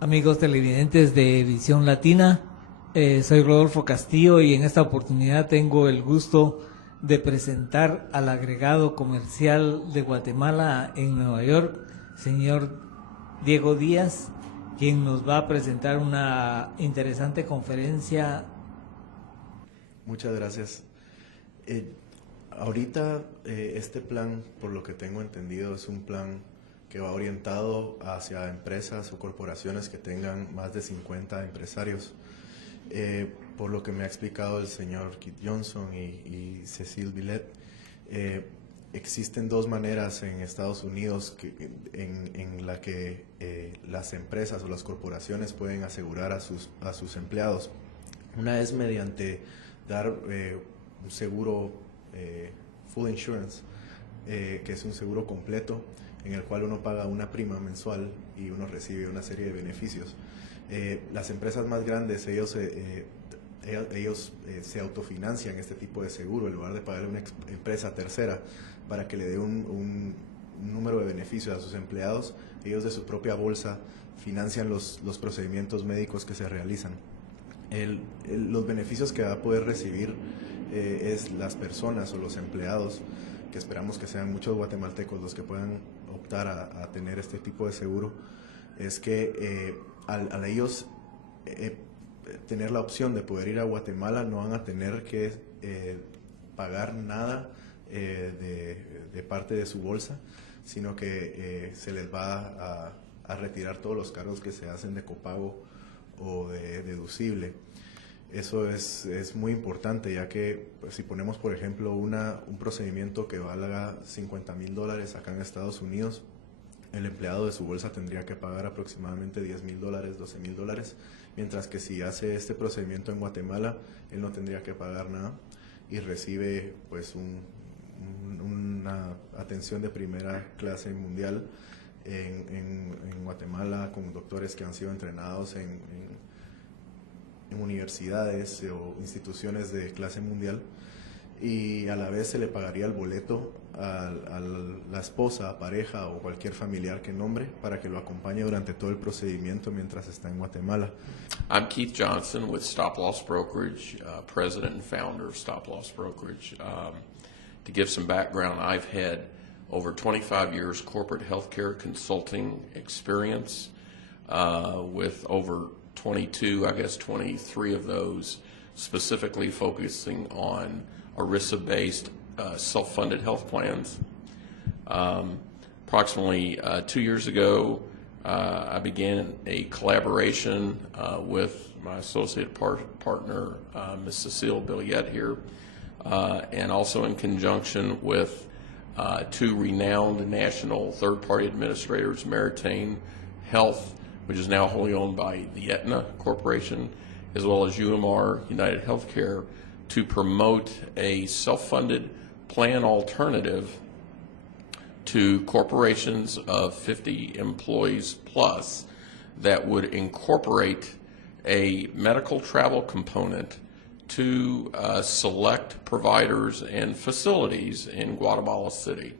Amigos televidentes de Visión Latina, soy Rodolfo Castillo y en esta oportunidad tengo el gusto de presentar al agregado comercial de Guatemala en Nueva York, señor Diego Díaz, quien nos va a presentar una interesante conferencia. Muchas gracias. Ahorita este plan, por lo que tengo entendido, es un plan que va orientado hacia empresas o corporaciones que tengan más de 50 empresarios. Por lo que me ha explicado el señor Kit Johnson y Cecil Billet, existen dos maneras en Estados Unidos en la que las empresas o las corporaciones pueden asegurar a sus empleados. Una es mediante dar un seguro full insurance, que es un seguro completo en el cual uno paga una prima mensual y uno recibe una serie de beneficios. Las empresas más grandes, ellos se autofinancian este tipo de seguro en lugar de pagarle a una empresa tercera para que le dé un número de beneficios a sus empleados. Ellos de su propia bolsa financian los procedimientos médicos que se realizan. Los beneficios que va a poder recibir es las personas o los empleados, que esperamos que sean muchos guatemaltecos los que puedan optar a tener este tipo de seguro, es que al ellos tener la opción de poder ir a Guatemala no van a tener que pagar nada de parte de su bolsa, sino que se les va a retirar todos los cargos que se hacen de copago o de deducible. Eso es muy importante, ya que pues, si ponemos, por ejemplo, un procedimiento que valga $50,000 acá en Estados Unidos, el empleado de su bolsa tendría que pagar aproximadamente $10,000, $12,000, mientras que si hace este procedimiento en Guatemala, él no tendría que pagar nada y recibe pues una atención de primera clase mundial en Guatemala, con doctores que han sido entrenados en universidades o instituciones de clase mundial, y a la vez se le pagaría el boleto a la esposa, pareja o cualquier familiar que nombre para que lo acompañe durante todo el procedimiento mientras está en Guatemala. I'm Keith Johnson with Stop Loss Brokerage, president and founder of Stop Loss Brokerage. To give some background, I've had over 25 years corporate healthcare consulting experience with over 22, I guess 23 of those specifically focusing on ERISA-based self-funded health plans. Approximately 2 years ago, I began a collaboration with my associate partner, Ms. Cecile Billet here, and also in conjunction with two renowned national third-party administrators, Meritain Health, which is now wholly owned by the Aetna Corporation, as well as UMR United Healthcare, to promote a self-funded plan alternative to corporations of 50 employees plus that would incorporate a medical travel component to select providers and facilities in Guatemala City.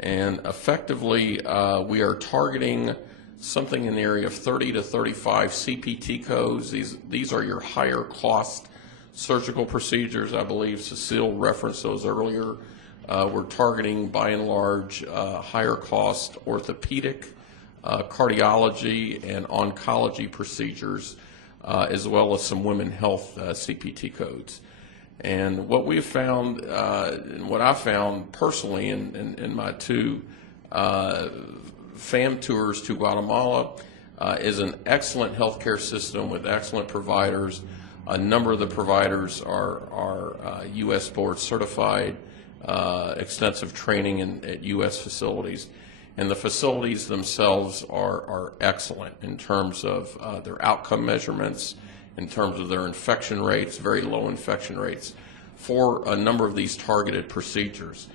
And effectively, we are targeting something in the area of 30 to 35 CPT codes. These are your higher cost surgical procedures. I believe Cecile referenced those earlier. We're targeting, by and large, higher cost orthopedic, cardiology, and oncology procedures, as well as some women health CPT codes. And what we've found, and what I found personally in my two FAM tours to Guatemala, is an excellent healthcare system with excellent providers. A number of the providers are U.S. board certified, extensive training at U.S. facilities. And the facilities themselves are excellent in terms of their outcome measurements, in terms of their infection rates, very low infection rates, for a number of these targeted procedures.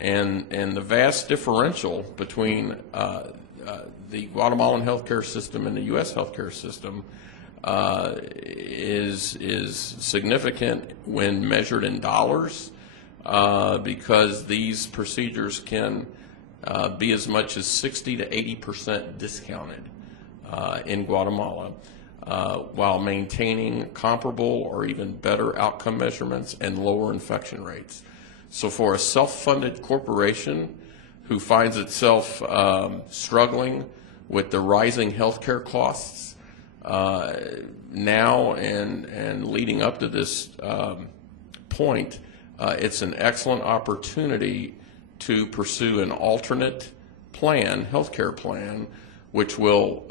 And the vast differential between the Guatemalan healthcare system and the U.S. healthcare system is significant when measured in dollars, because these procedures can be as much as 60 to 80% discounted in Guatemala, while maintaining comparable or even better outcome measurements and lower infection rates. So for a self-funded corporation who finds itself struggling with the rising healthcare costs now and leading up to this point, it's an excellent opportunity to pursue an alternate plan, healthcare plan, which will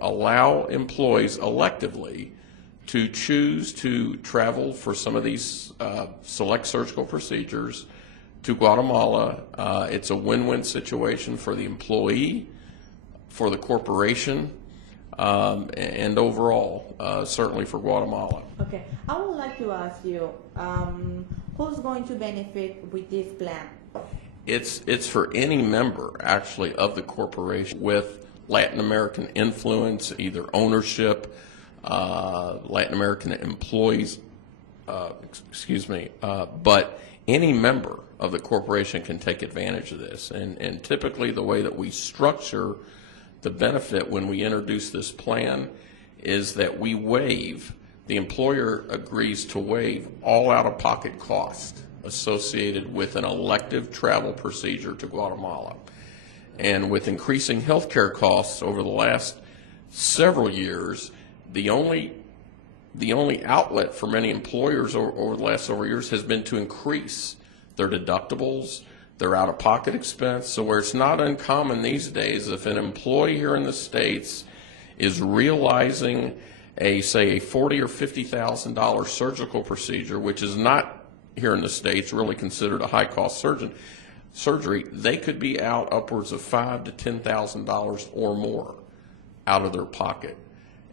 allow employees electively to choose to travel for some of these select surgical procedures to Guatemala. It's a win-win situation for the employee, for the corporation, and overall, certainly for Guatemala. Okay, I would like to ask you, who's going to benefit with this plan? It's for any member, actually, of the corporation with Latin American influence, either ownership, Latin American employees, but any member of the corporation can take advantage of this. And typically the way that we structure the benefit when we introduce this plan is that we waive, the employer agrees to waive all out-of-pocket costs associated with an elective travel procedure to Guatemala. And with increasing healthcare costs over the last several years, the only outlet for many employers over the last several years has been to increase their deductibles, their out-of-pocket expense. So where it's not uncommon these days, if an employee here in the States is realizing say a $40,000 or $50,000 surgical procedure, which is not here in the States really considered a high-cost surgery, they could be out upwards of $5,000 to $10,000 or more out of their pocket.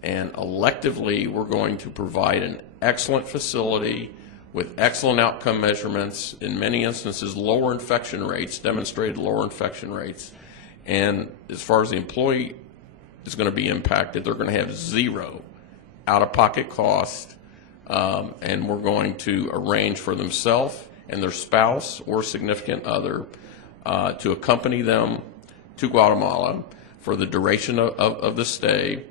And electively, we're going to provide an excellent facility with excellent outcome measurements, in many instances lower infection rates, demonstrated lower infection rates. And as far as the employee is going to be impacted, they're going to have zero out-of-pocket cost, and we're going to arrange for themselves and their spouse or significant other to accompany them to Guatemala for the duration of the stay.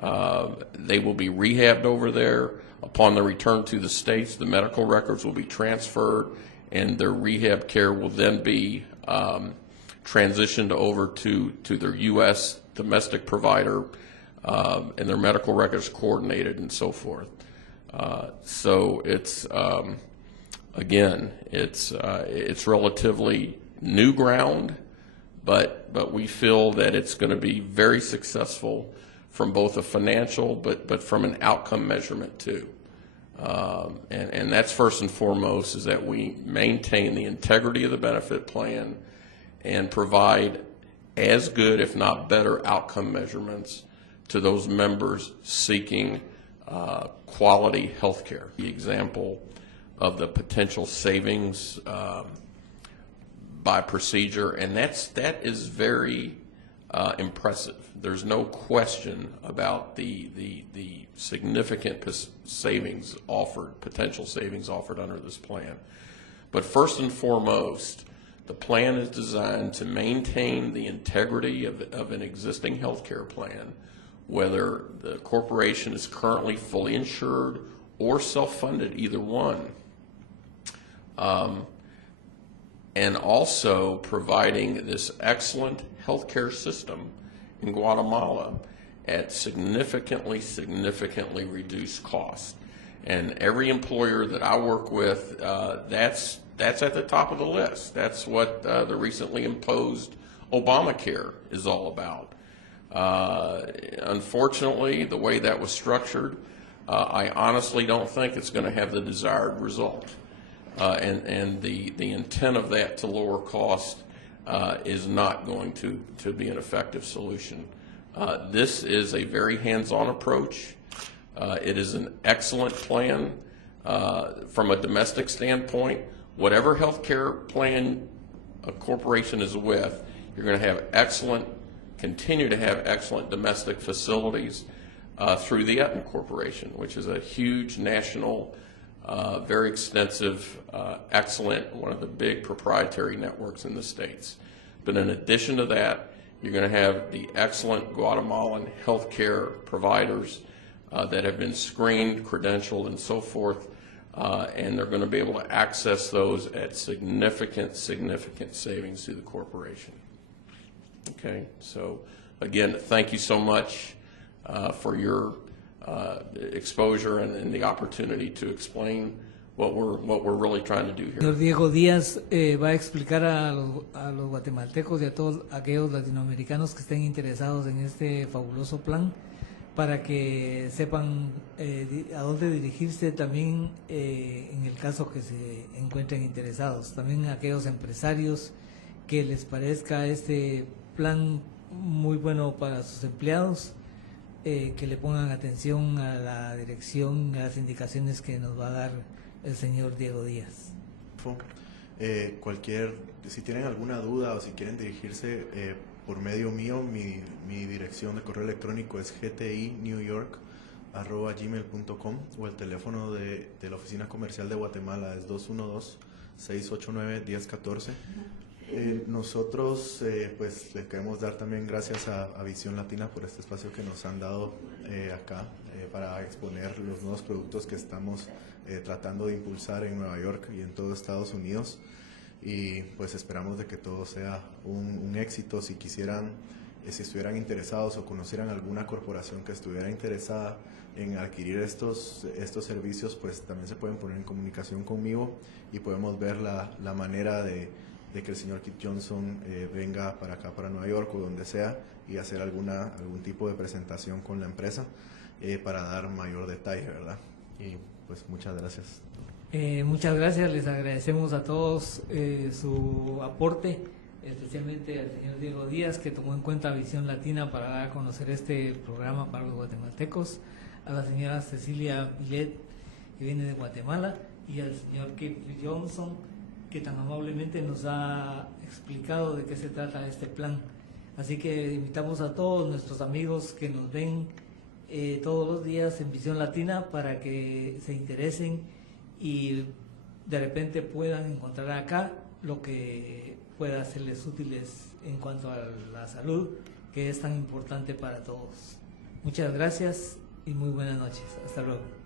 They will be rehabbed over there. Upon their return to the States, the medical records will be transferred, and their rehab care will then be transitioned over to their U.S. domestic provider, and their medical records coordinated and so forth. So it's again, it's relatively new ground, but we feel that it's going to be very successful from both a financial but from an outcome measurement too. And that's first and foremost, is that we maintain the integrity of the benefit plan and provide as good, if not better, outcome measurements to those members seeking quality health care. The example of the potential savings by procedure, and that is very impressive. There's no question about the significant savings offered, potential savings offered under this plan. But first and foremost, the plan is designed to maintain the integrity of an existing health care plan, whether the corporation is currently fully insured or self-funded, either one. And also providing this excellent healthcare system in Guatemala at significantly reduced cost. And every employer that I work with, that's at the top of the list. That's what the recently imposed Obamacare is all about. Unfortunately, the way that was structured, I honestly don't think it's going to have the desired result. And the intent of that to lower cost is not going to be an effective solution. This is a very hands-on approach. It is an excellent plan from a domestic standpoint. Whatever health care plan a corporation is with, you're going to have continue to have excellent domestic facilities through the Aetna Corporation, which is a huge national, very extensive, excellent, one of the big proprietary networks in the States. But in addition to that, You're going to have the excellent Guatemalan healthcare providers that have been screened, credentialed, and so forth, and they're going to be able to access those at significant savings to the corporation. Okay, so again, thank you so much for your exposure and the opportunity to explain what we're really trying to do here. Señor Diego Díaz va a explicar a los guatemaltecos y a todos aquellos latinoamericanos que estén interesados en este fabuloso plan, para que sepan a dónde dirigirse también en el caso que se encuentren interesados. También a aquellos empresarios que les parezca este plan muy bueno para sus empleados, que le pongan atención a la dirección, a las indicaciones que nos va a dar el señor Diego Díaz. Si tienen alguna duda o si quieren dirigirse por medio mío, mi dirección de correo electrónico es gti.newyork@gmail.com, o el teléfono de la oficina comercial de Guatemala es 212-689-1014. Nosotros pues le queremos dar también gracias a VisionLatina por este espacio que nos han dado acá para exponer los nuevos productos que estamos tratando de impulsar en Nueva York y en todo Estados Unidos, y pues esperamos de que todo sea un éxito. Si estuvieran interesados o conocieran alguna corporación que estuviera interesada en adquirir estos servicios, pues también se pueden poner en comunicación conmigo y podemos ver la manera de que el señor Kit Johnson venga para acá, para Nueva York o donde sea, y hacer algún tipo de presentación con la empresa para dar mayor detalle, ¿verdad? Y pues muchas gracias. Muchas gracias, les agradecemos a todos su aporte, especialmente al señor Diego Díaz, que tomó en cuenta VisionLatina para dar a conocer este programa para los guatemaltecos, a la señora Cecilia Villet, que viene de Guatemala, y al señor Kit Johnson, que tan amablemente nos ha explicado de qué se trata este plan. Así que invitamos a todos nuestros amigos que nos ven todos los días en VisionLatina para que se interesen y de repente puedan encontrar acá lo que pueda serles útiles en cuanto a la salud, que es tan importante para todos. Muchas gracias y muy buenas noches. Hasta luego.